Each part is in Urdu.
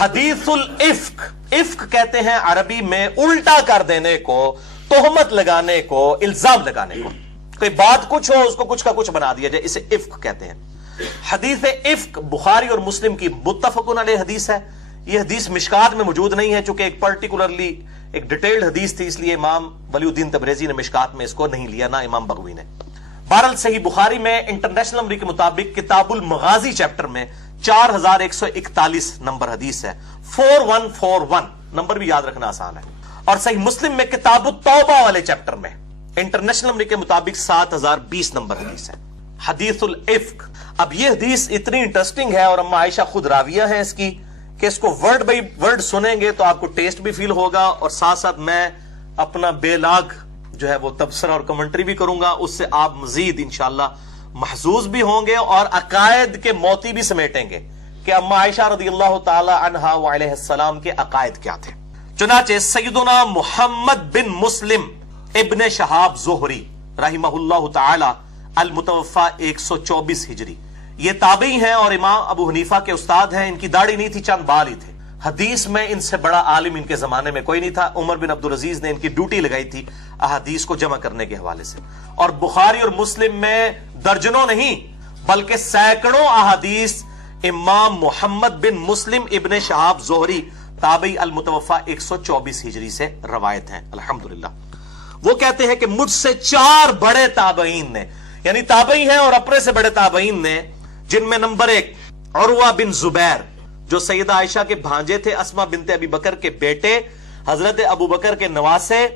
حدیث الافق، افق کہتے ہیں عربی میں الٹا کر دینے کو، تہمت لگانے کو، الزام لگانے کو، کوئی بات کچھ ہو اس کو کچھ کا کچھ بنا دیا جائے، اسے افق کہتے ہیں۔ حدیث افق بخاری اور مسلم کی متفقن علیہ حدیث ہے۔ یہ حدیث مشکات میں موجود نہیں ہے چونکہ ایک پرٹیکولرلی ایک ڈیٹیلڈ حدیث تھی، اس لیے امام ولی الدین تبریزی نے مشکات میں اس کو نہیں لیا، نہ امام بغوی نے۔ بہرحال صحیح بخاری میں انٹرنیشنل نمبر کے مطابق کتاب المغازی چیپٹر میں 4141 نمبر حدیث ہے، 4141 نمبر بھی یاد رکھنا آسان ہے۔ اور صحیح مسلم میں کتاب التوبہ والے چیپٹر میں انٹرنیشنل نمبر کے مطابق 7020 نمبر حدیث ہے، حدیث الافق۔ اب یہ حدیث اتنی انٹرسٹنگ ہے اور اما عائشہ خود راویہ ہیں اس کی کہ اس کو ورڈ بائی ورڈ سنیں گے تو آپ کو ٹیسٹ بھی فیل ہوگا، اور ساتھ ساتھ میں اپنا بے لاگ جو ہے وہ تبصرہ اور کمنٹری بھی کروں گا، اس سے آپ مزید انشاءاللہ محظوظ بھی ہوں گے اور عقائد کے موتی بھی سمیٹیں گے کہ اما عائشہ رضی اللہ تعالی عنہا وعلیہ السلام کے عقائد کیا تھے۔ چنانچہ سیدنا محمد بن مسلم ابن شہاب زہری رحمہ اللہ تعالی المتوفى 124 ہجری، یہ تابعی ہیں اور امام ابو حنیفہ کے استاد ہیں۔ ان کی داڑھی نہیں تھی، چند بال ہی تھے۔ حدیث میں ان سے بڑا عالم ان کے زمانے میں کوئی نہیں تھا۔ عمر بن عبدالعزیز نے ان کی ڈیوٹی لگائی تھی احادیث کو جمع کرنے کے حوالے سے، اور بخاری اور مسلم میں درجنوں نہیں بلکہ سینکڑوں احادیث امام محمد بن مسلم ابن شہاب زہری تابعی المتوفى 124 ہجری سے روایت ہیں۔ الحمدللہ وہ کہتے ہیں کہ مجھ سے 4 بڑے تابعین نے، یعنی تابعی ہیں اور اپنے سے بڑے تابعین نے، جن میں نمبر 1 عروہ بن زبیر جو سیدہ عائشہ کے بھانجے تھے، اسماء بنت ابی بکر کے بیٹے، حضرت ابو بکر کے نواسے،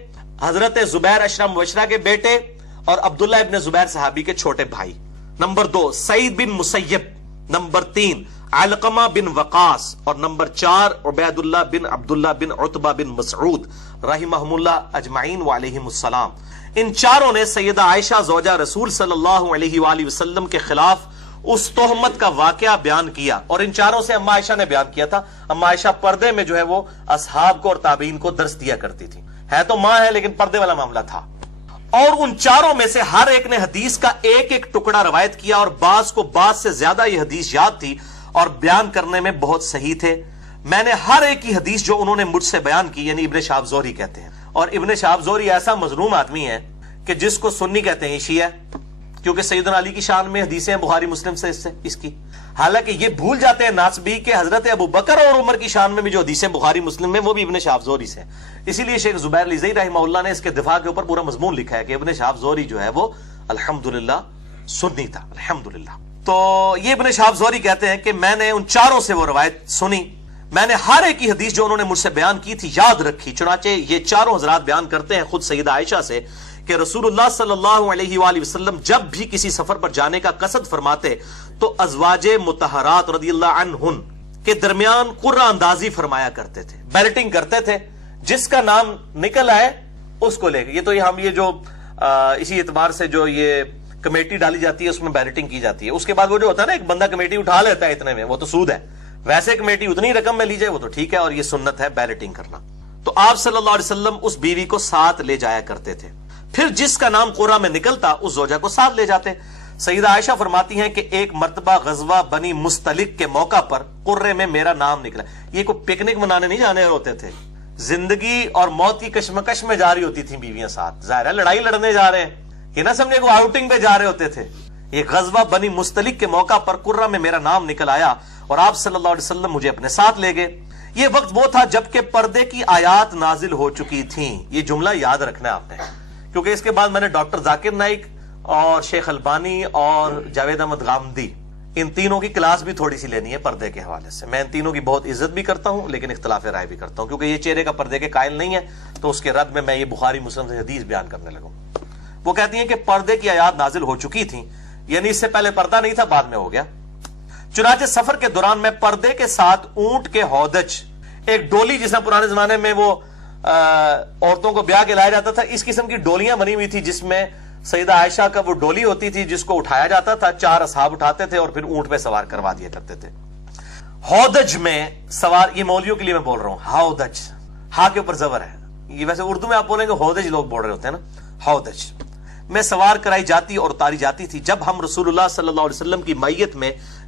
حضرت زبیر اشرا مبشرہ کے بیٹے، اور عبداللہ ابن زبیر صحابی کے چھوٹے بھائی۔ نمبر 2 سعید بن مسیب، نمبر 3 علقمہ بن وقاص، اور نمبر 4 عبید اللہ بن عبداللہ بن عتبہ بن مسعود رحمہم اللہ اجمعین وعلیہم السلام۔ ان چاروں نے سیدہ عائشہ زوجہ رسول صلی اللہ علیہ وآلہ وسلم کے خلاف اس تہمت کا واقعہ بیان کیا، اور ان چاروں سے اما عائشہ نے بیان کیا تھا۔ اما عائشہ پردے میں جو ہے وہ اصحاب کو اور تابعین کو درس دیا کرتی تھی، ہے تو ماں ہے لیکن پردے والا معاملہ تھا۔ اور ان چاروں میں سے ہر ایک نے حدیث کا ایک ایک ٹکڑا روایت کیا، اور بعض کو بعض سے زیادہ یہ حدیث یاد تھی اور بیان کرنے میں بہت صحیح تھے۔ میں نے ہر ایک کی حدیث جو انہوں نے مجھ سے بیان کی، یعنی ابن شہاب زہری کہتے ہیں، اور ابن شہاب زہری ایسا مظلوم آدمی ہے کہ جس کو سنی کہتے ہیں شیعہ، کیونکہ سیدنا علی کی شان میں حدیثیں بخاری مسلم سے اس کی، حالانکہ یہ بھول جاتے ہیں ناسبی کہ حضرت ابو بکر اور عمر کی شان میں بھی جو حدیثیں بخاری مسلم میں وہ بھی ابن شہاب زہری سے، اسی لیے شیخ زبیر لیزئی رحمہ اللہ نے اس کے دفاع کے اوپر پورا مضمون لکھا ہے کہ ابن شہاب زہری جو ہے وہ الحمدللہ سنی تھا، الحمدللہ۔ تو یہ ابن شہاب زہری کہتے ہیں کہ میں نے ان چاروں سے وہ روایت سنی، میں نے ہر ایک کی حدیث جو انہوں نے مجھ سے بیان کی تھی یاد رکھی۔ چنانچہ یہ چاروں حضرات بیان کرتے ہیں خود سیدہ عائشہ سے کہ رسول اللہ صلی اللہ علیہ وآلہ وسلم جب بھی کسی سفر پر جانے کا قصد فرماتے تو ازواج مطہرات رضی اللہ عنہن کے درمیان قرہ اندازی فرمایا کرتے تھے، بیلٹنگ کرتے تھے، جس کا نام نکل آئے اس کو لے گئے۔ یہ تو ہم یہ جو اسی اعتبار سے جو یہ کمیٹی ڈالی جاتی ہے اس میں بیلٹنگ کی جاتی ہے، اس کے بعد وہ جو ہوتا ہے نا ایک بندہ کمیٹی اٹھا لیتا ہے اتنے میں، وہ تو سود ہے۔ ویسے کمیٹی اتنی رقم میں لی جائے وہ تو ٹھیک ہے، اور یہ سنت ہے بیلٹنگ کرنا۔ تو آپ صلی اللہ علیہ وسلم اس بیوی کو ساتھ لے جایا کرتے تھے، پھر جس کا نام قرہ میں نکلتا اس زوجہ کو ساتھ لے جاتے۔ سیدہ عائشہ فرماتی ہیں کہ ایک مرتبہ غزوہ بنی مستلق کے موقع پر قرے میں میرا نام نکلا۔ یہ کوئی پکنک منانے نہیں جانے ہوتے تھے، زندگی اور موت کی کشمکش میں جاری ہوتی تھی بیویاں ساتھ، ظاہر ہے لڑائی لڑنے جا رہے ہیں، یہ نہ سمجھے کو آؤٹنگ پہ جا رہے ہوتے تھے۔ یہ غزوہ بنی مستلق کے موقع پر قرہ میں میرا نام نکل آیا اور آپ صلی اللہ علیہ وسلم مجھے اپنے ساتھ لے گئے۔ یہ وقت وہ تھا جبکہ پردے کی آیات نازل ہو چکی تھیں۔ یہ جملہ یاد رکھنا ہے آپ نے، کیونکہ اس کے بعد میں نے ڈاکٹر ذاکر نائک اور شیخ البانی اور جاوید احمد غامدی ان تینوں کی کلاس بھی تھوڑی سی لینی ہے پردے کے حوالے سے۔ میں ان تینوں کی بہت عزت بھی کرتا ہوں لیکن اختلاف رائے بھی کرتا ہوں، کیونکہ یہ چہرے کا پردے کے قائل نہیں ہے، تو اس کے رد میں یہ بخاری مسلم سے حدیث بیان کرنے لگوں۔ وہ کہتی ہیں کہ پردے کی آیات نازل ہو چکی تھیں، یعنی اس سے پہلے پردہ نہیں تھا، بعد میں ہو گیا۔ چنانچہ سفر کے دوران میں پردے کے ساتھ اونٹ کے ہودج، ایک ڈولی جس میں پرانے زمانے میں وہ عورتوں کو بیاہ کے لایا جاتا تھا، اس قسم کی ڈولیاں بنی ہوئی تھی جس میں سیدہ عائشہ کا وہ ڈولی ہوتی تھی جس کو اٹھایا جاتا تھا، 4 اصحاب اٹھاتے تھے اور پھر اونٹ پہ سوار کروا دیا کرتے تھے۔ ہودج میں سوار، یہ مولویوں کے لیے میں بول رہا ہوں، ہودج ہا کے اوپر زبر ہے، یہ ویسے اردو میں آپ بولیں گے ہودج لوگ بول رہے ہوتے ہیں نا، ہودج میں سوار کرائی جاتی اور اتاری جاتی تھی۔ جب ہم رسول اللہ صلی اللہ علیہ وسلم کی معیت میں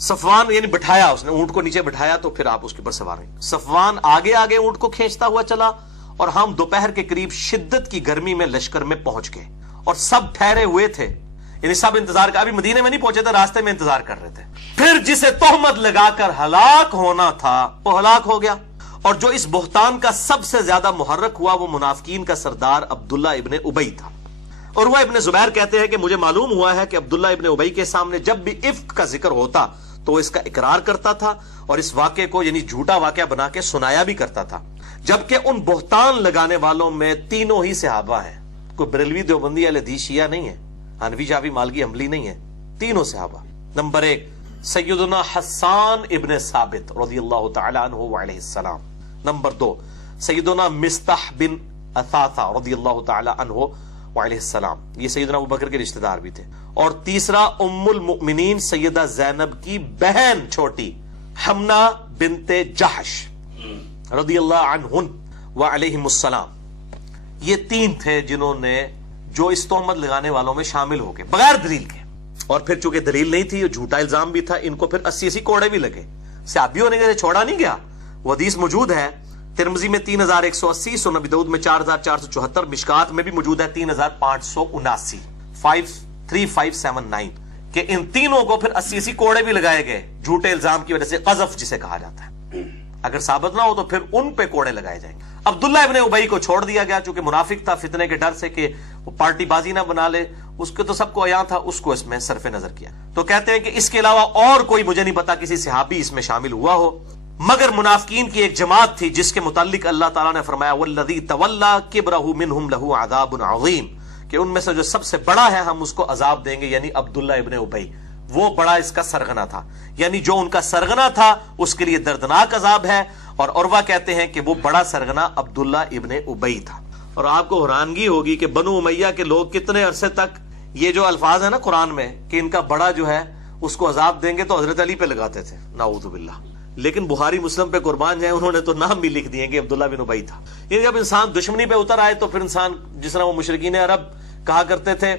صفوان یعنی بٹھایا، اس نے اونٹ کو نیچے بٹھایا تو پھر آپ اس کے اوپر سوار ہیں. صفوان آگے آگے اونٹ کو کھینچتا ہوا چلا اور ہم دوپہر کے قریب شدت کی گرمی میں لشکر میں پہنچ گئے اور سب ٹھہرے ہوئے تھے، یعنی سب انتظار کر، ابھی مدینے میں نہیں پہنچے تھے، راستے میں انتظار کر رہے تھے. پھر جسے تہمت لگا کر ہلاک ہونا تھا وہ ہلاک ہو گیا، اور جو اس بہتان کا سب سے زیادہ محرک ہوا وہ منافقین کا سردار عبداللہ ابن ابی تھا. اور وہ ابن زبیر کہتے ہیں کہ مجھے معلوم ہوا ہے کہ عبداللہ ابن ابی کے سامنے جب بھی افک کا ذکر ہوتا تو وہ اس کا اقرار کرتا تھا اور اس واقعے کو یعنی جھوٹا واقعہ بنا کے سنایا بھی کرتا تھا. جبکہ ان بہتان لگانے والوں میں تینوں ہی صحابہ ہیں، کوئی بریلوی دیوبندی اہل حدیث شیعہ نہیں ہے، حنفی شافعی مالکی حنبلی نہیں ہے، تینوں صحابہ. نمبر 1 سیدنا حسان ابن ثابت رضی اللہ تعالی عنہ وعلیہ السلام. نمبر 2 سیدنا مصطح بن اثاثہ رضی اللہ تعالی عنہ وعلیہ السلام، یہ سیدنا ابوبکر کے رشتہ دار بھی تھے. اور تیسرا ام المؤمنین سیدہ زینب کی بہن چھوٹی حمنہ بنت جحش رضی اللہ عنہن وعلیہم السلام. یہ 3 تھے جنہوں نے جو اس تہمت لگانے والوں میں شامل ہو گئے بغیر دلیل کے. اور پھر چونکہ دلیل نہیں تھی، جھوٹا الزام بھی تھا، ان کو پھر 80 کوڑے بھی لگے. صحابی ہونے کے چھوڑا نہیں گیا. وہ حدیث موجود ہے ترمذی میں 3180، سنن ابی داؤد میں 4474، مشکات میں بھی موجود ہے 3579 3579 کہ ان تینوں کو پھر 80 کوڑے بھی لگائے گئے جھوٹے الزام کی وجہ سے، قذف جسے کہا جاتا ہے. اگر ثابت نہ ہو تو پھر ان پہ کوڑے لگائے جائیں گے. عبداللہ ابن ابی کو چھوڑ دیا گیا چونکہ منافق تھا، فتنے کے ڈر سے کہ وہ پارٹی بازی نہ بنا لے، اس کے تو سب کو عیاں تھا، اس کو اس میں صرف نظر کیا. تو کہتے ہیں کہ اس کے علاوہ اور کوئی مجھے نہیں پتا کسی صحابی اس میں شامل ہوا ہو، مگر منافقین کی ایک جماعت تھی جس کے متعلق اللہ تعالیٰ نے فرمایا والذی تولی کبرہ منہم لہ عذاب عظیم، کہ ان میں سے جو سب سے بڑا ہے ہم اس کو عذاب دیں گے، یعنی عبداللہ ابن ابی. وہ بڑا اس کا سرغنہ تھا، یعنی جو ان کا سرغنہ تھا اس کے لیے دردناک عذاب ہے. اور عروہ کہتے ہیں کہ وہ بڑا سرغنہ عبداللہ ابن ابی تھا. اور آپ کو حیرانگی ہوگی کہ بنو امیہ کے لوگ کتنے عرصے تک یہ جو الفاظ ہیں نا قرآن میں کہ ان کا بڑا جو ہے اس کو عذاب دیں گے تو حضرت علی پہ لگاتے تھے، نعوذ باللہ. لیکن بخاری مسلم پہ قربان جائیں، انہوں نے تو نام بھی لکھ دیے کہ عبداللہ بن ابی تھا. یعنی جب انسان دشمنی پہ اتر آئے تو پھر انسان، جس طرح وہ مشرکین عرب کہا کرتے تھے،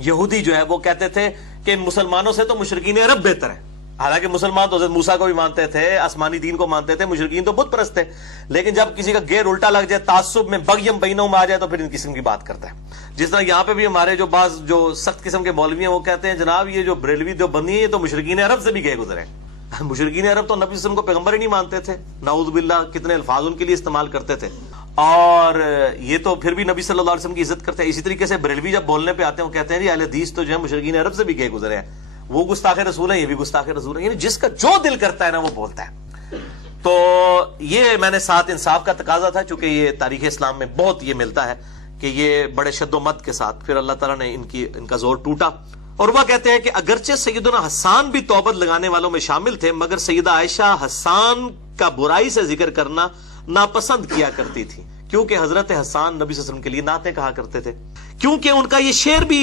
یہودی جو ہے وہ کہتے تھے کہ مسلمانوں سے تو مشرکین عرب بہتر ہیں. حالانکہ مسلمان تو حضرت موسیٰ کو بھی مانتے تھے، آسمانی دین کو مانتے تھے، مشرکین تو بت پرست تھے. لیکن جب کسی کا گیر الٹا لگ جائے، تعصب میں بغیم بینوں میں آ جائے تو پھر ان قسم کی بات کرتا ہے. جس طرح یہاں پہ بھی ہمارے جو بعض جو سخت قسم کے مولوی ہیں وہ کہتے ہیں جناب یہ جو بریلوی دیوبندی ہیں یہ تو مشرکین عرب سے بھی گئے گزرے. مشرکین عرب تو نبی صلی اللہ علیہ وسلم کو پیغمبر ہی نہیں مانتے تھے، نعوذ باللہ، کتنے الفاظ ان کے لیے استعمال کرتے تھے. اور یہ تو پھر بھی نبی صلی اللہ علیہ وسلم کی عزت کرتے ہیں. اسی طریقے سے بریلوی جب بولنے پہ آتے ہیں وہ کہتے ہیں جی اہل حدیث تو جو ہے مشرکین عرب سے بھی گئے گزرے ہیں، وہ گستاخ رسول ہیں، یہ بھی گستاخ رسول ہیں. یعنی جس کا جو دل کرتا ہے نا وہ بولتا ہے. تو یہ میں نے ساتھ انصاف کا تقاضا تھا، چونکہ یہ تاریخ اسلام میں بہت یہ ملتا ہے کہ یہ بڑے شد و مت کے ساتھ پھر اللہ تعالیٰ نے ان کا زور ٹوٹا. اور وہ کہتے ہیں کہ اگرچہ سیدنا حسان بھی توبت لگانے والوں میں شامل تھے، مگر سیدہ عائشہ حسان کا برائی سے ذکر کرنا ناپسند کیا کرتی تھی، کیونکہ حضرت حسان نبی صلی اللہ علیہ وسلم کے لیے نعتیں کہا کرتے تھے. کیونکہ ان کا یہ شعر بھی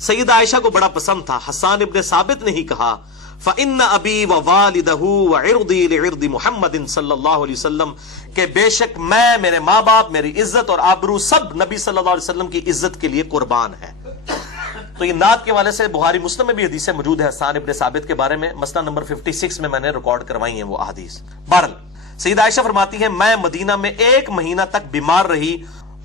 سیدہ عائشہ کو بڑا پسند تھا. حسان ابن ثابت نے ہی کہا فَإِنَّ أَبِي وَوَالِدَهُ وَعِرْضِي لِعِرْضِ مُحَمَّدٍ صلی اللہ علیہ وسلم، کہ بے شک میں، میرے ماں باپ، میری عزت اور آبرو سب نبی صلی اللہ علیہ وسلم کی عزت کے لیے قربان ہے. تو یہ نعت کے والے سے بخاری مسلم میں بھی حدیثیں موجود ہے حسان ابن ثابت کے بارے میں، مسئلہ نمبر 56 میں نے ریکارڈ کروائی ہیں وہ احادیث. بہرحال سیدہ عائشہ فرماتی ہیں میں مدینہ میں 1 مہینہ تک بیمار رہی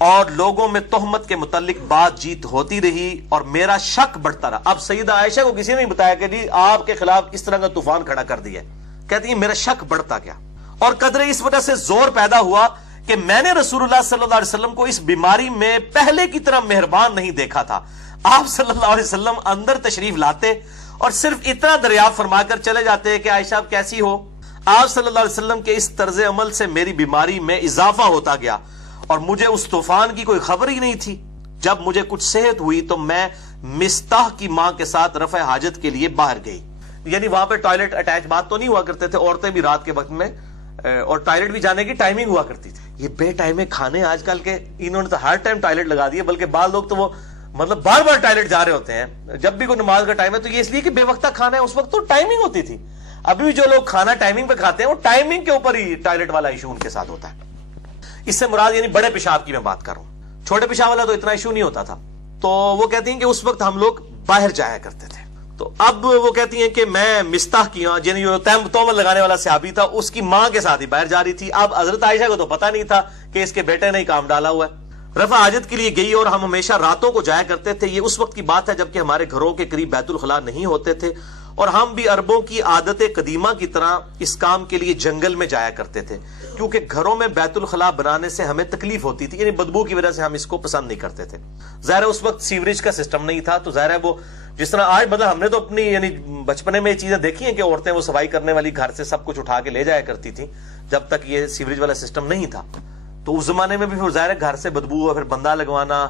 اور لوگوں میں تہمت کے متعلق بات چیت ہوتی رہی اور میرا شک بڑھتا رہا. اب سیدہ عائشہ کو کسی نے نہیں بتایا کہ جی آپ کے خلاف اس طرح کا طوفان کھڑا کر دیا. کہتی ہیں میرا شک بڑھتا گیا اور قدرے اس وجہ سے زور پیدا ہوا کہ میں نے رسول اللہ صلی اللہ علیہ وسلم کو اس بیماری میں پہلے کی طرح مہربان نہیں دیکھا تھا. آپ صلی اللہ علیہ وسلم اندر تشریف لاتے اور صرف اتنا دریافت فرما کر چلے جاتے کہ عائشہ آپ کیسی ہو. آپ صلی اللہ علیہ وسلم کے اس طرز عمل سے میری بیماری میں اضافہ ہوتا گیا اور مجھے اس طوفان کی کوئی خبر ہی نہیں تھی. جب مجھے کچھ صحت ہوئی تو میں مستح کی ماں کے ساتھ رفع حاجت کے لیے باہر گئی. یعنی وہاں پہ ٹوائلٹ اٹیچ بات تو نہیں ہوا کرتے تھے، عورتیں بھی رات کے وقت میں اور ٹوائلٹ بھی جانے کی ٹائمنگ ہوا کرتی تھی. یہ بے ٹائم کھانے آج کل کے انہوں نے تو ہر ٹائم ٹوائلٹ لگا دیا، بلکہ بعض لوگ تو وہ مطلب بار بار ٹوائلٹ جا رہے ہوتے ہیں جب بھی کوئی نماز کا ٹائم ہے. تو یہ اس لیے کہ بے وقتہ کھانا ہے، اس وقت تو ٹائمنگ ہوتی تھی. ابھی بھی جو لوگ کھانا ٹائمنگ پہ کھاتے ہیں وہ ٹائمنگ کے اوپر ہی ٹوائلٹ والا ایشو ان کے ساتھ ہوتا ہے. اس سے مراد یعنی بڑے پیشاب کی میں بات کر رہا ہوں، چھوٹے پیشاب والا تو اتنا ایشو نہیں ہوتا تھا. تو وہ کہتی ہیں کہ اس وقت ہم لوگ باہر جایا کرتے تھے تو اب وہ کہتی ہیں کہ میں مستح کی یعنی جو تہمت لگانے والا صحابی تھا اس کی ماں کے ساتھ ہی باہر جا رہی تھی. اب حضرت عائشہ کو تو پتہ نہیں تھا کہ اس کے بیٹے نے ہی کام ڈالا ہوا ہے. رفع حاجت کے لیے گئی اور ہم ہمیشہ راتوں کو جایا کرتے تھے. یہ اس وقت کی بات ہے جبکہ ہمارے گھروں کے قریب بیت الخلاء نہیں ہوتے تھے اور ہم بھی عربوں کی عادت قدیمہ کی طرح اس کام کے لیے جنگل میں جایا کرتے تھے کیونکہ گھروں میں بیت الخلاء بنانے سے ہمیں تکلیف ہوتی تھی, یعنی بدبو کی وجہ سے ہم اس کو پسند نہیں کرتے تھے. ظاہر ہے اس وقت سیوریج کا سسٹم نہیں تھا, تو ظاہر ہے وہ جس طرح آج مطلب ہم نے تو اپنی یعنی بچپنے میں یہ چیزیں دیکھی ہیں کہ عورتیں وہ صفائی کرنے والی گھر سے سب کچھ اٹھا کے لے جایا کرتی تھیں جب تک یہ سیوریج والا سسٹم نہیں تھا. تو اس زمانے میں بھی پھر ظاہر ہے گھر سے بدبو ہوا, پھر بندہ لگوانا,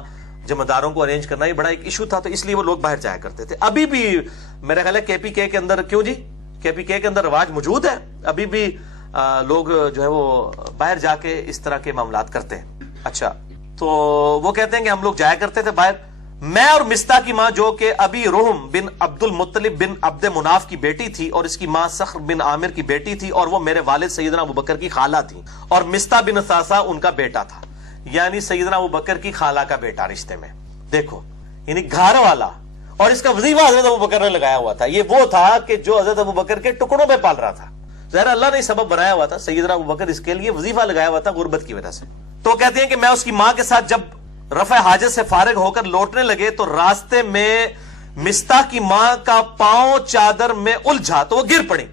جمع داروں کو ارینج کرنا, یہ بڑا ایک ایشو تھا, تو اس لیے وہ لوگ باہر جایا کرتے تھے. ابھی بھی میرا خیال ہے کے پی کے اندر, کیوں جی کے پی کے اندر رواج موجود ہے, ابھی بھی لوگ جو ہے وہ باہر جا کے اس طرح کے معاملات کرتے ہیں. اچھا, تو وہ کہتے ہیں کہ ہم لوگ جایا کرتے تھے باہر. میں اور مستح کی ماں جو کہ ابی رحم بن عبد المطلب بن عبد مناف کی بیٹی تھی اور اس کی ماں سخر بن عامر کی بیٹی تھی اور وہ میرے والد سیدنا ابوبکر کی خالہ تھی اور مستح بن ثاثہ ان کا بیٹا تھا, یعنی سیدنا ابوبکر کی خالہ کا بیٹا رشتے میں. دیکھو یعنی گھر والا, اور اس کا وظیفہ حضرت ابوبکر نے لگایا ہوا تھا. یہ وہ تھا کہ جو حضرت ابوبکر کے ٹکڑوں پہ پال رہا تھا. ظاہر اللہ نے سبب بنایا ہوا تھا, سیدنا ابوبکر اس کے لیے وظیفہ لگایا ہوا تھا غربت کی وجہ سے. تو کہتے ہیں کہ میں اس کی ماں کے ساتھ جب رفع حاجت سے فارغ ہو کر لوٹنے لگے تو راستے میں مستح کی ماں کا پاؤں چادر میں الجھا تو وہ گر پڑی,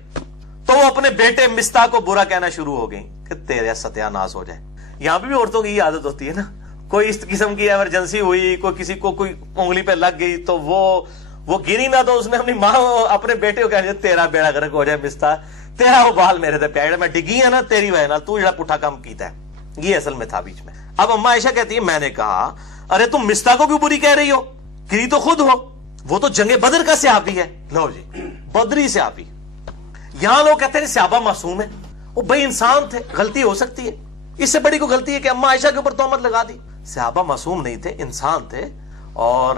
تو وہ اپنے بیٹے مستح کو برا کہنا شروع ہو گئی کہ تیرے ستیہ ناس ہو جائے. یہاں پہ بھی عورتوں کی یہ عادت ہوتی ہے نا, کوئی اس قسم کی ایمرجنسی ہوئی, کوئی کسی کو کوئی انگلی پہ لگ گئی تو وہ گری نہ, تو اس نے اپنی ماں اپنے بیٹے کو کہا تیرا بیڑا گرک ہو جائے مستح, تیرا وہ بال میرے تے پیا, میں ڈگی ہے نا تیری وجہ نال, تو جڑا پٹھا کام کیتا ہے. یہ اصل میں تھا بیچ میں. اب اما عائشہ کہتی ہے میں نے کہا ارے تم مستح کو کیوں بری کہہ رہی ہو, گری تو خود ہو, وہ تو جنگ بدر کا صحابی ہے. لو جی بدری صحابی. یہاں لوگ کہتے ہیں صحابہ معصوم ہے, وہ بھائی انسان تھے, غلطی ہو سکتی ہے. اس سے بڑی کو غلطی ہے کہ اما عائشہ کے اوپر تہمت لگا دی. صحابہ معصوم نہیں تھے, انسان تھے, اور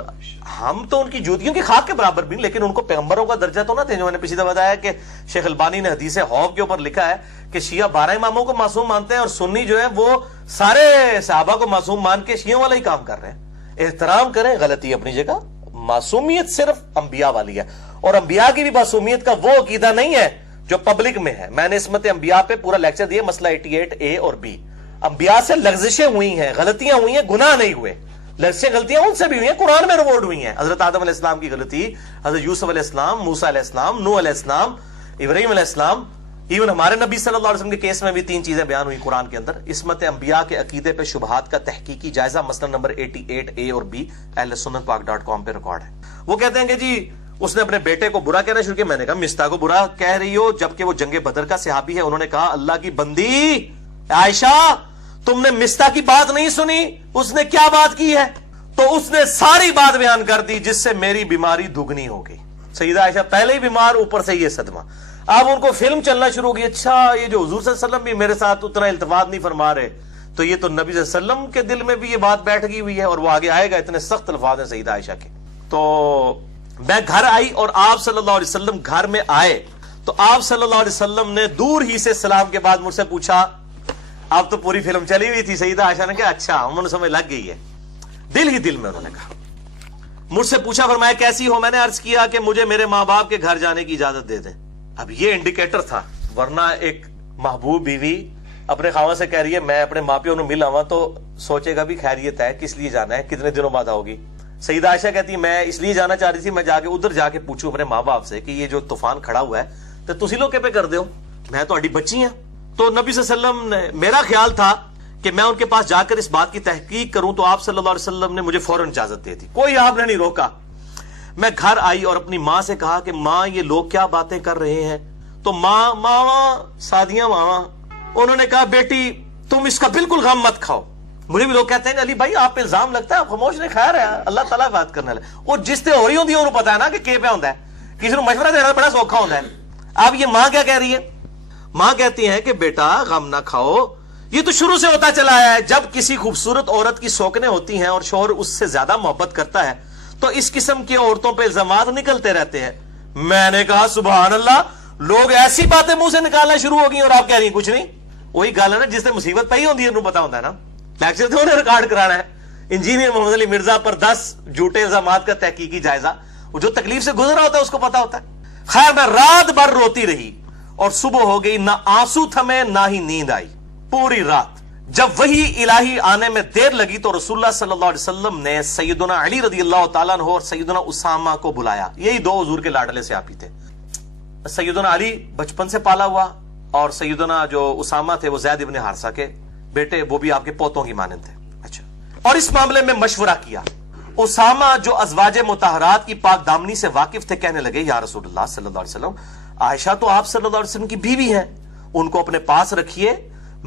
ہم تو ان کی جوتیوں کی خاک کے برابر بھی, لیکن ان کو پیغمبروں کا درجہ تو نہ تھے. جو میں نے پچھلی دفعہ بتایا کہ شیخ البانی نے حدیث حوض کے اوپر لکھا ہے کہ شیعہ 12 اماموں کو معصوم مانتے ہیں اور سنی جو ہے وہ سارے صحابہ کو معصوم مان کے شیعوں والا ہی کام کر رہے ہیں. احترام کریں, غلطی اپنی جگہ, معصومیت صرف انبیاء والی ہے, اور انبیاء کی بھی معصومیت کا وہ عقیدہ نہیں ہے جو پبلک میں ہے. میں نے عصمت انبیاء پہ پورا لیکچر دیا, مسئلہ 88A اور B. انبیاء سے لغزشیں ہوئی ہیں, غلطیاں ہوئی ہیں, گناہ نہیں ہوئے. لغزشیں غلطیاں ان سے بھی ہوئی ہیں, قرآن میں ریوارڈ ہوئی ہیں. حضرت آدم علیہ السلام کی غلطی, حضرت یوسف علیہ السلام, موسیٰ علیہ السلام, نوح علیہ السلام, ابراہیم علیہ السلام, ایون ہمارے نبی صلی اللہ علیہ وسلم کے کیس میں بھی 3 چیزیں بیان ہوئی قرآن کے اندر. عصمت انبیاء کے عقیدے پہ شبہات کا تحقیقی جائزہ, مسئلہ نمبر 88A اور B ahlsunnatpak.com پہ ریکارڈ ہے. وہ کہتے ہیں کہ جی اس نے اپنے بیٹے کو برا کہنا شروع کیا. میں نے کہا مستح کو برا کہہ رہی ہو جبکہ وہ جنگ بدر کا صحابی ہے. انہوں نے کہا اللہ کی بندی عائشہ تم نے مستح کی بات نہیں سنی, اس نے کیا بات کی ہے؟ تو اس نے ساری بات بیان کر دی جس سے میری بیماری دگنی ہو گئی. سیدہ عائشہ پہلے ہی بیمار, اوپر سے یہ صدمہ. اب ان کو فلم چلنا شروع ہو گئی, اچھا یہ جو حضور صلی اللہ علیہ وسلم بھی میرے ساتھ اتنا التفات نہیں فرما رہے, تو یہ تو نبی صلی اللہ علیہ وسلم کے دل میں بھی یہ بات بیٹھ گئی ہوئی ہے, اور وہ آگے آئے گا. اتنے سخت الفاظ ہیں سیدہ عائشہ کے. تو میں گھر آئی اور آپ صلی اللہ علیہ وسلم گھر میں آئے, تو آپ صلی اللہ علیہ وسلم نے دور ہی سے سلام کے بعد مجھ سے پوچھا. اب تو پوری فلم چلی ہوئی تھی. سیدہ عائشہ نے کہا اچھا, انہوں نے سمجھ لگ گئی ہے, دل ہی دل میں انہوں نے کہا. مجھ سے پوچھا فرمایا کیسی ہو؟ میں نے عرض کیا کہ مجھے میرے ماں باپ کے گھر جانے کی اجازت دے دیں. اب یہ انڈیکیٹر تھا, ورنہ ایک محبوب بیوی اپنے خاوند سے کہہ رہی ہے میں اپنے ماں پیوں نے مل آواں, تو سوچے گا بھی خیریت ہے, کس لیے جانا ہے, کتنے دنوں بعد آؤگی. سیدہ عائشہ کہتی میں اس لیے جانا چاہ رہی تھی, میں جا کے ادھر جا کے پوچھوں اپنے ماں باپ سے کہ یہ جو طوفان کھڑا ہوا ہے تو تسی لوگ پہ کر دو, میں تو اڈی بچی ہیں. تو نبی صلی اللہ علیہ وسلم نے, میرا خیال تھا کہ میں ان کے پاس جا کر اس بات کی تحقیق کروں, تو آپ صلی اللہ علیہ وسلم نے مجھے فوراً اجازت دے دی, کوئی آپ نے نہیں روکا. میں گھر آئی اور اپنی ماں سے کہا کہ ماں یہ لوگ کیا باتیں کر رہے ہیں. تو ماں سادیاں ماں, انہوں نے کہا بیٹی تم اس کا بالکل غم مت کھاؤ. مجھے بھی لوگ کہتے ہیں علی بھائی آپ پہ الزام لگتا ہے, آپ خاموش نہیں, خیر ہے اللہ تعالیٰ بات کرنے والے, وہ جس سے ہو رہی ہوتی ہے انہوں پتا ہے نا کہ پہ ہوتا ہے, کسی کو مشورہ دینا بڑا سوکھا ہوتا ہے. اب یہ ماں کیا کہہ رہی ہے؟ ماں کہتی ہے کہ بیٹا غم نہ کھاؤ, یہ تو شروع سے ہوتا چلا ہے, جب کسی خوبصورت عورت کی سوکنیں ہوتی ہیں اور شوہر اس سے زیادہ محبت کرتا ہے تو اس قسم کی عورتوں پہ الزامات نکلتے رہتے ہیں. میں نے کہا سبحان اللہ, لوگ ایسی باتیں منہ سے نکالنا شروع ہو گئی اور آپ کہہ رہی ہیں کچھ نہیں. وہی گل ہے نا جس سے مصیبت پئی ہوتی ہے انہوں پتا ہوتا ہے نا. لیکچر تو انہیں ریکارڈ کرانا ہے. انجینئر محمد علی مرزا پر 10 جھوٹے الزامات کا تحقیقی جائزہ, وہ جو تکلیف سے گزرا ہوتا ہے اس کو پتا ہوتا ہے. خیر میں رات بھر روتی رہی اور صبح ہو گئی, نہ آنسو تھمے نہ ہی نیند آئی پوری رات. جب وہی الہی آنے میں دیر لگی تو رسول اللہ صلی اللہ علیہ وسلم نے سیدنا علی رضی اللہ تعالیٰ عنہ اور سیدنا اسامہ کو بلایا. یہی دو حضور کے لاڈلے سے آپ ہی تھے. سیدنا علی بچپن سے پالا ہوا اور سیدنا جو اسامہ تھے وہ زید ابن حارثہ کے بیٹے, وہ بھی آپ کے پوتوں کی مانند تھے. اچھا, اور اس معاملے میں مشورہ کیا. اسامہ جو ازواج مطہرات کی پاک دامنی سے واقف تھے کہنے لگے یا رسول اللہ صلی اللہ علیہ وسلم, عائشہ تو آپ صلی اللہ علیہ وسلم کی بیوی ہیں, ان کو اپنے پاس رکھیے,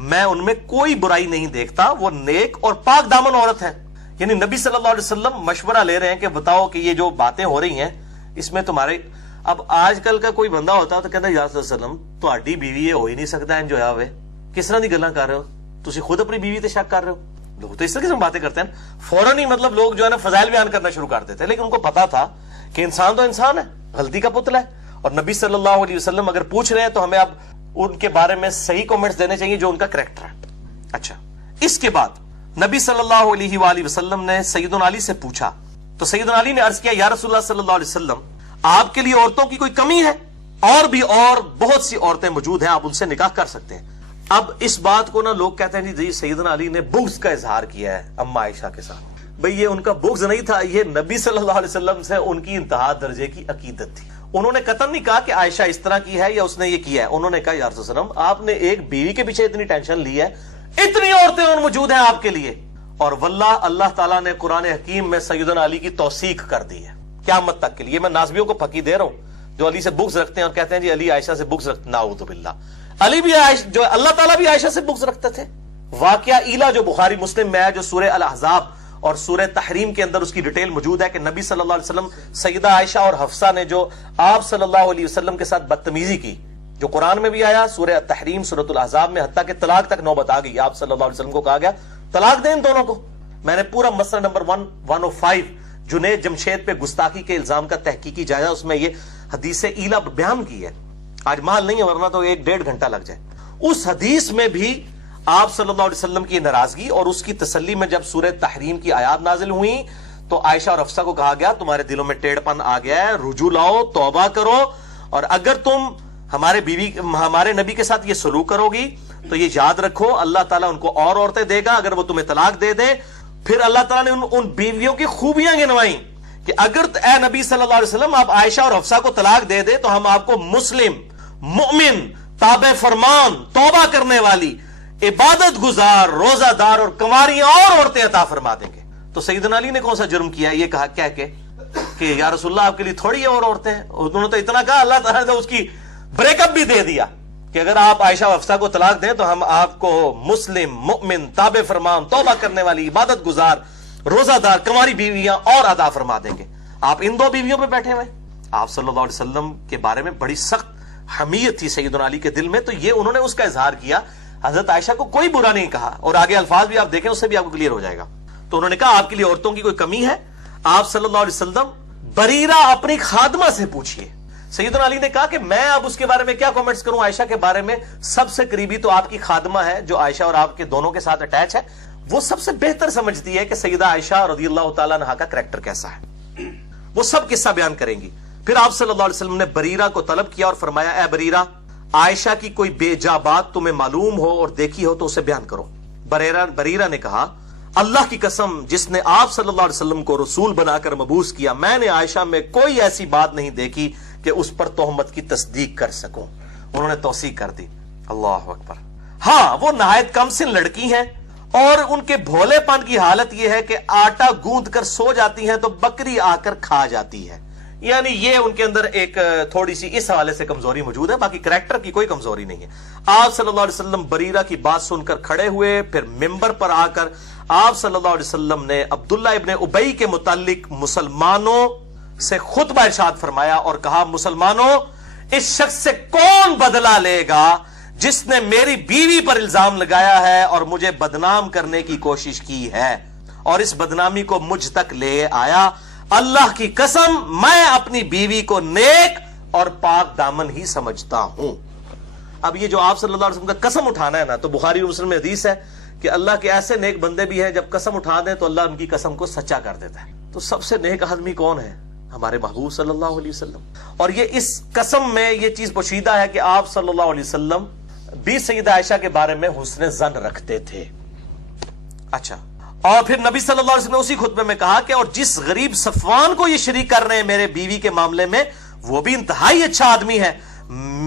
میں ان میں کوئی برائی نہیں دیکھتا, وہ نیک اور پاک دامن عورت ہے. یعنی نبی صلی اللہ علیہ وسلم مشورہ لے رہے ہیں کہ بتاؤ کہ یہ جو باتیں ہو رہی ہیں اس میں تمہارے, اب آج کل کا کوئی بندہ ہوتا تو کہتا ہے یا رسول اللہ علیہ وسلم تہاڈی بیوی یہ ہو ہی نہیں سکتا ہے جو ہے ہوئے, کس طرح دی گلاں کر رہے ہو, تسی خود اپنی بیوی تے شک کر رہے ہو. لوگ تو اس طرح کی باتیں کرتے ہیں فوراً ہی, مطلب لوگ جو ہے نا فضائل بیان کرنا شروع کر دیتے ہیں, لیکن ان کو پتا تھا کہ انسان تو انسان ہے, غلطی کا پتلا ہے, اور نبی صلی اللہ علیہ وسلم اگر پوچھ رہے ہیں تو ہمیں اب ان کے بارے میں صحیح کامنٹس دینے چاہیے جو ان کا کریکٹر ہے. اچھا, اس کے بعد نبی صلی اللہ علیہ وآلہ وسلم نے سیدنا علی سے پوچھا تو سیدنا علی نے عرض کیا یا رسول اللہ صلی اللہ علیہ وسلم آپ کے لیے عورتوں کی کوئی کمی ہے؟ اور بھی اور بہت سی عورتیں موجود ہیں, آپ ان سے نکاح کر سکتے ہیں. اب اس بات کو نا لوگ کہتے ہیں جی سیدنا علی نے بغض کا اظہار کیا ہے اما عائشہ کے ساتھ. بھئی یہ ان کا بغض نہیں تھا, یہ نبی صلی اللہ علیہ وسلم سے ان کی انتہا درجے کی عقیدت تھی. انہوں نے قطعاً نہیں کہا کہ عائشہ اس طرح کی ہے یا اس نے یہ کیا ہے, انہوں نے کہا یا رسول اللہ آپ نے ایک بیوی کے پیچھے اتنی ٹینشن لی ہے, اتنی عورتیں اور موجود ہیں آپ کے لیے. اور واللہ اللہ تعالیٰ نے قرآن حکیم میں سیدنا علی کی توثیق کر دی ہے قیامت تک کے لیے. میں نازبیوں کو پھکی دے رہا ہوں جو علی سے بغض رکھتے ہیں اور کہتے ہیں جی علی عائشہ سے بغض رکھتے, نعوذ باللہ. علی بھی جو اللہ تعالیٰ بھی عائشہ سے بغض رکھتے تھے. واقعہ ایلا جو بخاری مسلم میں ہے, جو سورہ الاحزاب اور سورہ تحریم کے اندر اس کی ڈیٹیل موجود ہے کہ نبی صلی اللہ علیہ وسلم سیدہ عائشہ اور حفصہ نے جو آپ صلی اللہ علیہ وسلم کے ساتھ بدتمیزی کی, جو قرآن میں بھی آیا سورہ تحریم سورۃ الاحزاب میں, حتیٰ کہ طلاق تک نوبت آ گئی. آپ صلی اللہ علیہ وسلم کو کہا گیا طلاق دیں ان دونوں کو. میں نے پورا مسئلہ نمبر 105 جنید جمشید پہ گستاخی کے الزام کا تحقیقی جائزہ, اس میں یہ حدیث ایلا بیان کی ہے. آج محل نہیں ہے ورنہ تو 1-1.5 گھنٹہ لگ جائے. اس حدیث میں بھی آپ صلی اللہ علیہ وسلم کی ناراضگی اور اس کی تسلی میں جب سورہ تحریم کی آیات نازل ہوئی تو عائشہ اور حفصہ کو کہا گیا تمہارے دلوں میں ٹیڑھ پن آ گیا ہے, رجوع لاؤ, توبہ کرو, اور اگر تم ہمارے نبی کے ساتھ یہ سلوک کرو گی تو یہ یاد رکھو اللہ تعالیٰ ان کو اور عورتیں دے گا اگر وہ تمہیں طلاق دے دے. پھر اللہ تعالیٰ نے ان بیویوں کی خوبیاں گنوائیں کہ اگر اے نبی صلی اللہ علیہ وسلم آپ عائشہ اور حفصہ کو طلاق دے دے تو ہم آپ کو مسلم, مؤمن, تابع فرمان, توبہ کرنے والی, عبادت گزار, روزہ دار اور کنواریاں اور عورتیں عطا فرما دیں گے. تو سیدنا علی نے کون سا جرم کیا یہ کہا کہہ کے کہ یا رسول اللہ آپ کے لیے تھوڑی اور عورتیں ہیں. انہوں نے تو اتنا کہا, اللہ تعالیٰ نے اس کی بریک اپ بھی دے دیا کہ اگر آپ عائشہ و حفصہ کو طلاق دیں تو ہم آپ کو مسلم, مؤمن, تابع فرمان, توبہ کرنے والی, عبادت گزار, روزہ دار, کنواری بیویاں اور عطا فرما دیں گے. آپ ان دو بیویوں پہ بیٹھے ہوئے. آپ صلی اللہ علیہ وسلم کے بارے میں بڑی سخت حمیت تھی سیدنا علی کے دل میں, تو یہ انہوں نے اس کا اظہار کیا. حضرت عائشہ کو کوئی برا نہیں کہا, اور آگے الفاظ بھی آپ دیکھیں اس سے بھی آپ کو کلیئر ہو جائے گا. تو انہوں نے کہا آپ کے لیے عورتوں کی کوئی کمی ہے؟ آپ صلی اللہ علیہ وسلم بریرہ اپنی خادمہ سے پوچھئے. سیدنا علی نے کہا کہ میں اب اس کے بارے میں کیا کامنٹس کروں, عائشہ کے بارے میں سب سے قریبی تو آپ کی خادمہ ہے جو عائشہ اور آپ کے دونوں کے ساتھ اٹیچ ہے, وہ سب سے بہتر سمجھتی ہے کہ سیدہ عائشہ رضی اللہ تعالیٰ عنہا کا کریکٹر کیسا ہے. وہ سب قصہ بیان کریں گی. پھر آپ صلی اللہ علیہ وسلم نے بریرہ کو طلب کیا اور فرمایا اے بریرہ, عائشہ کی کوئی بے جا بات تمہیں معلوم ہو اور دیکھی ہو تو اسے بیان کرو. بریرہ نے کہا اللہ کی قسم جس نے آپ صلی اللہ علیہ وسلم کو رسول بنا کر مبعوث کیا, میں نے عائشہ میں کوئی ایسی بات نہیں دیکھی کہ اس پر تہمت کی تصدیق کر سکوں. انہوں نے توثیق کر دی. اللہ اکبر. ہاں وہ نہایت کم سن لڑکی ہیں اور ان کے بھولے پن کی حالت یہ ہے کہ آٹا گوندھ کر سو جاتی ہیں تو بکری آ کر کھا جاتی ہے. یعنی یہ ان کے اندر ایک تھوڑی سی اس حوالے سے کمزوری موجود ہے, باقی کریکٹر کی کوئی کمزوری نہیں ہے. آپ صلی اللہ علیہ وسلم بریرہ کی بات سن کر کھڑے ہوئے, پھر ممبر پر آ کر آپ صلی اللہ علیہ وسلم نے عبداللہ ابن ابی کے متعلق مسلمانوں سے خطبہ ارشاد فرمایا اور کہا مسلمانوں اس شخص سے کون بدلہ لے گا جس نے میری بیوی پر الزام لگایا ہے اور مجھے بدنام کرنے کی کوشش کی ہے اور اس بدنامی کو مجھ تک لے آیا. اللہ کی قسم میں اپنی بیوی کو نیک اور پاک دامن ہی سمجھتا ہوں. اب یہ جو آپ صلی اللہ علیہ وسلم کا قسم اٹھانا ہے نا, تو بخاری اور مسلم میں حدیث ہے کہ اللہ کے ایسے نیک بندے بھی ہیں جب قسم اٹھا دیں تو اللہ ان کی قسم کو سچا کر دیتا ہے. تو سب سے نیک آدمی کون ہے؟ ہمارے محبوب صلی اللہ علیہ وسلم. اور یہ اس قسم میں یہ چیز پوشیدہ ہے کہ آپ صلی اللہ علیہ وسلم بھی سیدہ عائشہ کے بارے میں حسن ظن رکھتے تھے. اچھا، اور پھر نبی صلی اللہ علیہ وسلم نے اسی خطبے میں کہا کہ اور جس غریب صفوان کو یہ شریک کر رہے ہیں میرے بیوی کے معاملے میں، وہ بھی انتہائی اچھا آدمی ہے،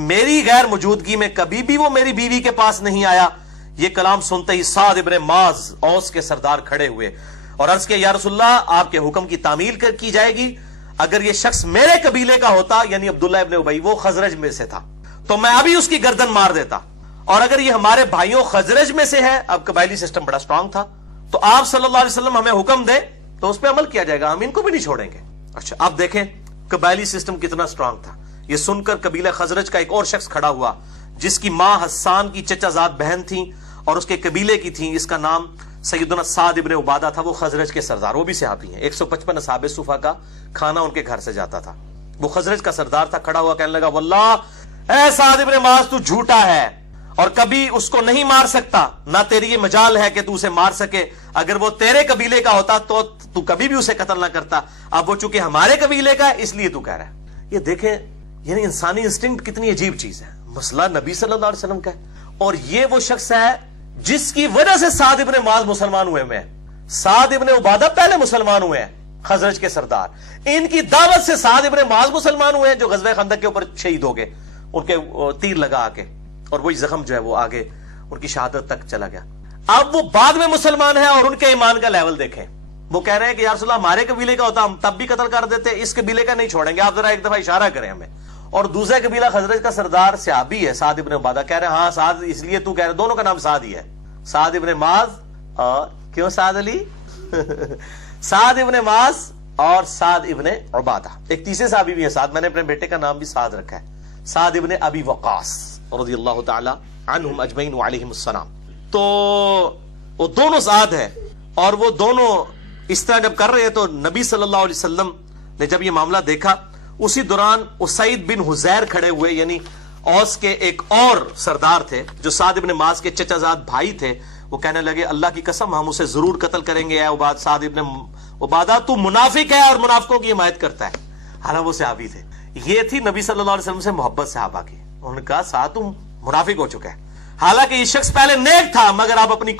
میری غیر موجودگی میں کبھی بھی وہ میری بیوی کے پاس نہیں آیا. یہ کلام سنتے ہی سعد ابن معاذ اوس کے سردار کھڑے ہوئے اور عرض کیا، یا رسول اللہ، آپ کے حکم کی تعمیل کی جائے گی. اگر یہ شخص میرے قبیلے کا ہوتا، یعنی عبداللہ ابن ابی، وہ خزرج میں سے تھا، تو میں ابھی اس کی گردن مار دیتا. اور اگر یہ ہمارے بھائیوں خزرج میں سے ہے، اب قبائلی سسٹم بڑا سٹرونگ تھا، تو آپ صلی اللہ علیہ وسلم ہمیں حکم دیں تو اس پہ عمل کیا جائے گا، ہم ان کو بھی نہیں چھوڑیں گے. اچھا، اب دیکھیں قبائلی سسٹم کتنا سٹرونگ تھا. یہ سن کر قبیلہ خزرج کا ایک اور شخص کھڑا ہوا جس کی ماں حسان کی چچا زاد بہن تھی اور اس کے قبیلے کی تھی. اس کا نام سیدنا سعد ابن عبادہ تھا. وہ خزرج کے سردار، وہ بھی صحابی ہیں. 155 اصحاب صفا کا کھانا ان کے گھر سے جاتا تھا. وہ خزرج کا سردار تھا. کھڑا ہوا کہنے لگا، واللہ اے سعد ابن معاذ، تو جھوٹا ہے اور کبھی اس کو نہیں مار سکتا، نہ تیری یہ مجال ہے کہ تو اسے مار سکے. اگر وہ تیرے قبیلے کا ہوتا تو کبھی بھی اسے قتل نہ کرتا. اب وہ چونکہ ہمارے قبیلے کا ہے اس لیے تو کہہ رہا ہے. یہ دیکھیں، یعنی انسانی انسٹنکٹ کتنی عجیب چیز ہے. مسئلہ نبی صلی اللہ علیہ وسلم کا ہے اور یہ وہ شخص ہے جس کی وجہ سے سعد ابن معاذ مسلمان ہوئے ہیں. سعد ابن عبادہ پہلے مسلمان ہوئے ہیں، خزرج کے سردار. ان کی دعوت سے سعد ابن معاذ مسلمان ہوئے ہیں، جو غزوہ خندق کے اوپر شہید ہو گئے ان کے تیر لگا کے، اور وہی زخم جو ہے وہ آگے ان کی شہادت تک چلا گیا. اب وہ بعد میں مسلمان ہیں اور ان کے ایمان کا لیول دیکھیں. وہ کہہ رہے ہیں کہ یا رسول اللہ، ہمارے قبیلے کا ہوتا ہم تب بھی قتل کر دیتے، اس قبیلے کا نہیں چھوڑیں گے، آپ ذرا ایک دفعہ اشارہ کریں ہمیں. اور دوسرے قبیلہ خزرج کا سردار صحابی ہے سعد ابن عبادہ. کہہ رہے ہیں ہاں سعد، اس لیے تو کہہ رہے، دونوں کا نام سعد ہی ہے، سعد ابن معاذ اور کیوں سعد علی سعد ابن معاذ اور سعد ابن عبادہ. ایک تیسرے صحابی بھی ہے سعد، میں نے اپنے بیٹے کا نام بھی سعد رکھا ہے، سعد ابن ابی وقاص رضی اللہ تعالی عنہم اجمعین وعلیہم السلام. تو وہ دونوں سعد ہیں اور وہ دونوں اس طرح جب کر رہے تو نبی صلی اللہ علیہ وسلم نے جب یہ معاملہ دیکھا، اسی دوران اسید بن حزیر کھڑے ہوئے، یعنی اوس کے ایک اور سردار تھے جو سعد ابن معاذ کے چچا زاد بھائی تھے. وہ کہنے لگے، اللہ کی قسم ہم اسے ضرور قتل کریں گے، اے سعد ابن عبادہ، تو منافق ہے اور منافقوں کی حمایت کرتا ہے. حالانکہ وہ صحابی تھے. یہ تھی نبی صلی اللہ علیہ وسلم سے محبت صحابہ کی. انہوں نے کہا، سعد تم منافق ہو چکا ہے. حالانکہ یہ شخص پہلے نیک تھا، مگر آپ اپنی